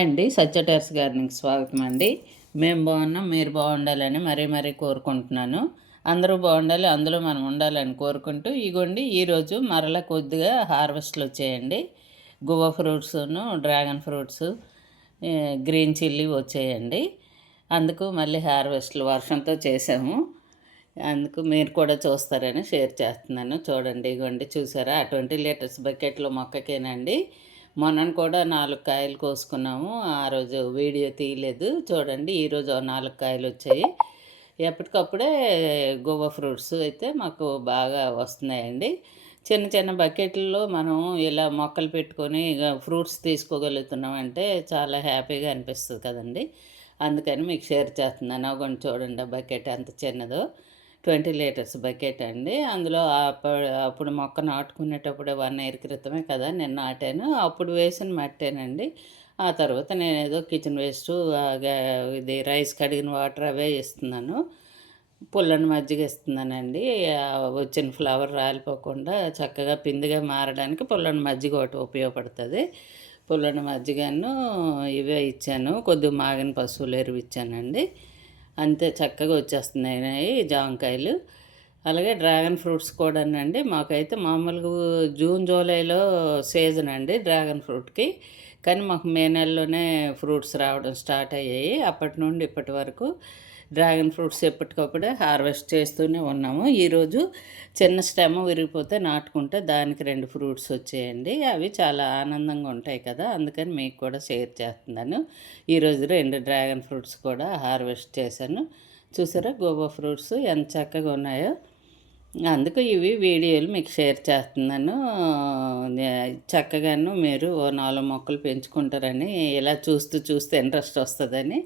Hi అండి, సత్య terrace గార్డెనింగ్కి స్వాగతం అండి. మేము బాగున్నాం, మీరు బాగుండాలని మరీ కోరుకుంటున్నాను. అందరూ బాగుండాలి, అందులో మనం ఉండాలని కోరుకుంటూ ఇగోండి ఈరోజు మరలా కొద్దిగా హార్వెస్ట్లు వచ్చాయండి. గువా ఫ్రూట్స్ను, డ్రాగన్ ఫ్రూట్స్, గ్రీన్ చిల్లీ వచ్చాయండి. అందుకు మళ్ళీ హార్వెస్ట్లు వర్షంతో చేసాము. అందుకు మీరు కూడా చూస్తారని షేర్ చేస్తున్నాను. చూడండి, ఇగోండి చూసారా, 20 లీటర్స్ బకెట్లో మొక్కకేనండి. మొన్న కూడా 4 కాయలు కోసుకున్నాము. ఆ రోజు వీడియో తీయలేదు. చూడండి, ఈరోజు 4 కాయలు వచ్చాయి. ఎప్పటికప్పుడే గువ్వ ఫ్రూట్స్ అయితే మాకు బాగా వస్తున్నాయండి. చిన్న చిన్న బకెట్లలో మనం ఇలా మొక్కలు పెట్టుకొని ఫ్రూట్స్ తీసుకోగలుగుతున్నామంటే చాలా హ్యాపీగా అనిపిస్తుంది కదండి. అందుకని మీకు షేర్ చేస్తున్నాను. అవ్వండి చూడండి, ఆ బకెట్ ఎంత చిన్నదో. 20 లీటర్స్ బకెట్ అండి. అందులో అప్పుడు మొక్క నాటుకునేటప్పుడే 1 ఇయర్ క్రితమే కదా నేను నాటాను. అప్పుడు వేసిన మట్టేనండి. ఆ తర్వాత నేనేదో కిచెన్ వేస్టు, ఇది రైస్ కడిగిన వాటర్ అవే ఇస్తున్నాను. పుల్లని మజ్జిగ ఇస్తున్నానండి. వచ్చిన ఫ్లవర్ రాలిపోకుండా చక్కగా పిందిగా మారడానికి పుల్లని మజ్జిగ ఒకటి ఉపయోగపడుతుంది. పుల్లని మజ్జిగను ఇవే ఇచ్చాను. కొద్దిగా మాగిన పశువుల ఎరువు ఇచ్చానండి. అంతే, చక్కగా వచ్చేస్తున్నాయి జామకాయలు. అలాగే డ్రాగన్ ఫ్రూట్స్ కూడానండి. మాకైతే మామూలుగా జూన్ జూలైలో సీజన్ అండి డ్రాగన్ ఫ్రూట్కి. కానీ మాకు మే నెలలోనే ఫ్రూట్స్ రావడం స్టార్ట్ అయ్యాయి. అప్పటి నుండి ఇప్పటి వరకు డ్రాగన్ ఫ్రూట్స్ ఎప్పటికప్పుడే హార్వెస్ట్ చేస్తూనే ఉన్నాము. ఈరోజు చిన్న స్టెమ్ విరిగిపోతే నాటుకుంటే దానికి 2 ఫ్రూట్స్ వచ్చాయండి. అవి చాలా ఆనందంగా ఉంటాయి కదా, అందుకని మీకు కూడా షేర్ చేస్తున్నాను. ఈరోజు 2 డ్రాగన్ ఫ్రూట్స్ కూడా హార్వెస్ట్ చేశాను. చూసారా గోవా ఫ్రూట్స్ ఎంత చక్కగా ఉన్నాయో. అందుకు ఇవి వీడియోలు మీకు షేర్ చేస్తున్నాను. చక్కగాను మీరు ఓ 4 మొక్కలు పెంచుకుంటారని, ఇలా చూస్తే ఇంట్రెస్ట్ వస్తుందని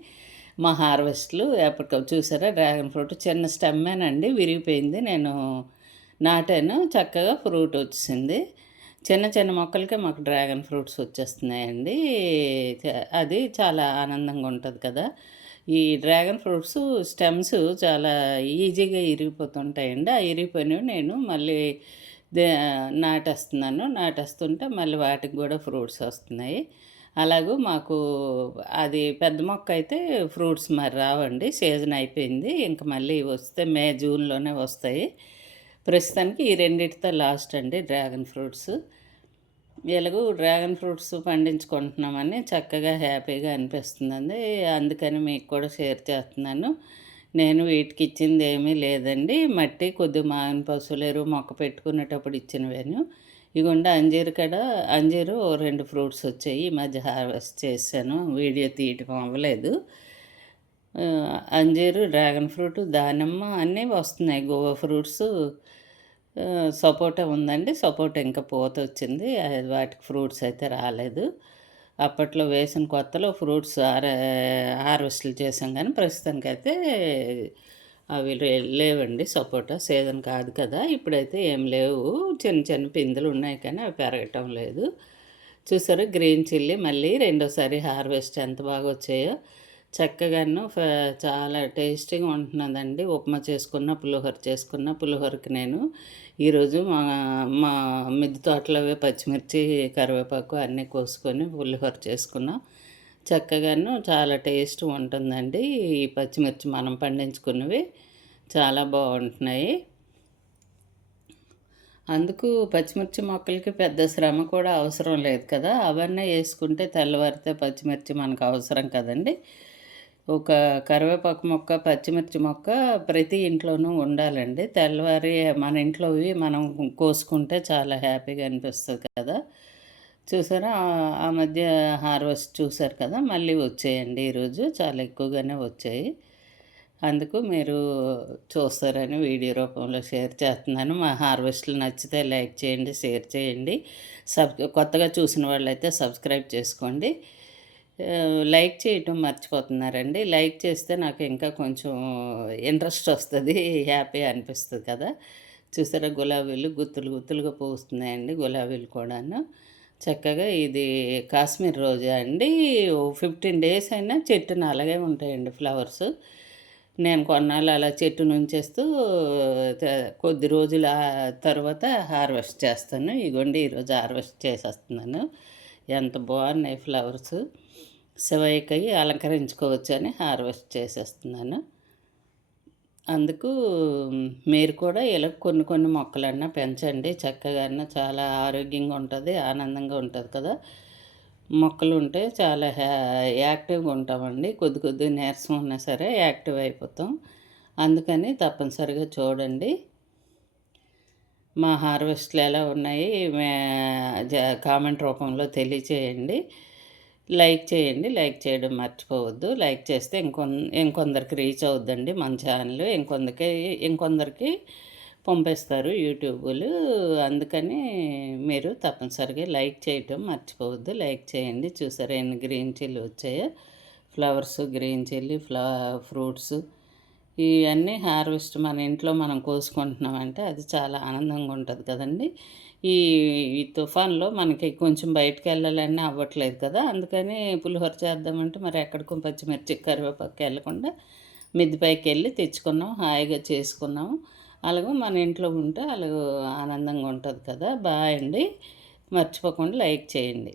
మా హార్వెస్ట్లు ఎప్పటికప్పుడు. చూసారా, డ్రాగన్ ఫ్రూట్ చిన్న స్టెమ్మేనండి, విరిగిపోయింది. నేను నాటాను, చక్కగా ఫ్రూట్ వచ్చింది. చిన్న చిన్న మొక్కలకే మాకు డ్రాగన్ ఫ్రూట్స్ వచ్చేస్తున్నాయండి. అది చాలా ఆనందంగా ఉంటుంది కదా. ఈ డ్రాగన్ ఫ్రూట్స్ స్టెమ్స్ చాలా ఈజీగా ఇరిగిపోతుంటాయండి. ఆ ఇరిగిపోయినవి నేను మళ్ళీ నాటేస్తుంటే మళ్ళీ వాటికి కూడా ఫ్రూట్స్ వస్తున్నాయి. అలాగూ మాకు అది పెద్ద మొక్క అయితే ఫ్రూట్స్ మరి రావండి, సీజన్ అయిపోయింది. ఇంక మళ్ళీ వస్తే మే జూన్లోనే వస్తాయి. ప్రస్తుతానికి ఈ రెండిటితో లాస్ట్ అండి డ్రాగన్ ఫ్రూట్స్. ఎలాగూ డ్రాగన్ ఫ్రూట్స్ పండించుకుంటున్నామని చక్కగా హ్యాపీగా అనిపిస్తుందండి. అందుకని మీకు కూడా షేర్ చేస్తున్నాను. నేను వీటికి ఇచ్చింది ఏమీ లేదండి. మట్టి కొద్దిగా మాగిన పశువులేరు మొక్క పెట్టుకునేటప్పుడు ఇచ్చినవేను. ఇగోండి అంజీరు 2 ఫ్రూట్స్ వచ్చాయి. ఈ మధ్య హార్వెస్ట్ చేశాను, వీడియో తీయటం అవ్వలేదు. అంజీరు, డ్రాగన్ ఫ్రూట్, దానిమ్మ అన్నీ వస్తున్నాయి. గోవా ఫ్రూట్స్, సపోటా ఉందండి. సపోటా ఇంకా పూత వచ్చింది, వాటికి ఫ్రూట్స్ అయితే రాలేదు. అప్పట్లో వేసిన కొత్తలో ఫ్రూట్స్ హార్వెస్ట్లు చేసాం, కానీ ప్రస్తుతానికైతే అవి లేవండి. సపోటా సీజన్ కాదు కదా, ఇప్పుడైతే ఏం లేవు. చిన్న చిన్న పిందులు ఉన్నాయి కానీ అవి పెరగటం లేదు. చూసారు, గ్రీన్ చిల్లీ మళ్ళీ రెండోసారి హార్వెస్ట్ ఎంత బాగా వచ్చాయో. చక్కగాను చాలా టేస్టీగా ఉంటున్నదండి. ఉప్మా చేసుకున్న, పులిహోరకి నేను ఈరోజు మా మిద్దె తోటలోవే పచ్చిమిర్చి, కరివేపాకు అన్నీ కోసుకొని పులిహోర చేసుకున్నాం. చక్కగాను చాలా టేస్ట్ ఉంటుందండి. ఈ పచ్చిమిర్చి మనం పండించుకున్నవి చాలా బాగుంటున్నాయి. అందుకు పచ్చిమిర్చి మొక్కలకి పెద్ద శ్రమ కూడా అవసరం లేదు కదా. అవన్నీ వేసుకుంటే తెల్లవారితే పచ్చిమిర్చి మనకు అవసరం కదండి. ఒక కరివేపాకు మొక్క, పచ్చిమిర్చి మొక్క ప్రతి ఇంట్లోనూ ఉండాలండి. తెల్లవారి మన ఇంట్లోవి మనం కోసుకుంటే చాలా హ్యాపీగా అనిపిస్తుంది కదా. చూసారా, ఆ మధ్య హార్వెస్ట్ చూసారు కదా, మళ్ళీ వచ్చాయండి. ఈరోజు చాలా ఎక్కువగానే వచ్చాయి. అందుకు మీరు చూస్తారని వీడియో రూపంలో షేర్ చేస్తున్నాను. మా హార్వెస్ట్లు నచ్చితే లైక్ చేయండి, షేర్ చేయండి. కొత్తగా చూసిన వాళ్ళైతే సబ్స్క్రైబ్ చేసుకోండి. లైక్ చేయటం మర్చిపోతున్నారండి. లైక్ చేస్తే నాకు ఇంకా కొంచెం ఇంట్రెస్ట్ వస్తుంది, హ్యాపీ అనిపిస్తుంది కదా. చూసారా, గులాబీలు గుత్తులుగా పూస్తున్నాయండి, గులాబీలు కూడాను. చక్కగా ఇది కాశ్మీర్ రోజా అండి. 15 డేస్ అయినా చెట్టున అలాగే ఉంటాయండి ఫ్లవర్స్. నేను కొన్నాళ్ళు అలా చెట్టు నుంచేస్తూ కొద్ది రోజుల తర్వాత హార్వెస్ట్ చేస్తాను. ఇగోండి ఈరోజు హార్వెస్ట్ చేసేస్తున్నాను. ఎంత బాగున్నాయి ఫ్లవర్స్. శివయ్యకి అలంకరించుకోవచ్చని హార్వెస్ట్ చేసేస్తున్నాను. అందుకు మీరు కూడా ఇలా కొన్ని కొన్ని మొక్కలన్నా పెంచండి. చక్కగాను చాలా ఆరోగ్యంగా ఉంటుంది, ఆనందంగా ఉంటుంది కదా! మొక్కలు ఉంటే చాలా యాక్టివ్‌గా ఉంటామండి. కొద్దిగా నీరసం ఉన్నా సరే యాక్టివ్ అయిపోతాం. అందుకని తప్పనిసరిగా చూడండి. మా హార్వెస్ట్‌లు ఎలా ఉన్నాయి కామెంట్ రూపంలో తెలియచేయండి. లైక్ చేయండి. లైక్ చేయడం మర్చిపోవద్దు. లైక్ చేస్తే ఇంకొందరికి రీచ్ అవుద్దండి మన ఛానల్. ఇంకొందరికి పంపిస్తారు యూట్యూబులు. అందుకని మీరు తప్పనిసరిగా లైక్ చేయటం మర్చిపోవద్దు. లైక్ చేయండి. చూసారా ఎన్ని గ్రీన్ చిల్లీ వచ్చాయో. ఫ్లవర్స్, గ్రీన్ చిల్లీ, ఫ్రూట్స్ ఇవన్నీ హార్వెస్ట్ మన ఇంట్లో మనం కోసుకుంటున్నామంటే అది చాలా ఆనందంగా ఉంటుంది కదండి. ఈ ఈ తుఫాన్లో మనకి కొంచెం బయటికి వెళ్ళాలని అవ్వట్లేదు కదా! అందుకని పులిహోర చేద్దామంటే మరి ఎక్కడికో పచ్చిమిర్చి, కరివేపాకు వెళ్ళకుండా మిద్ది పైకి వెళ్ళి తెచ్చుకున్నాం. హాయిగా చేసుకున్నాము. అలాగే మన ఇంట్లో ఉంటే అలాగ ఆనందంగా ఉంటుంది కదా! బాయ్ అండి. మర్చిపోకుండా లైక్ చేయండి.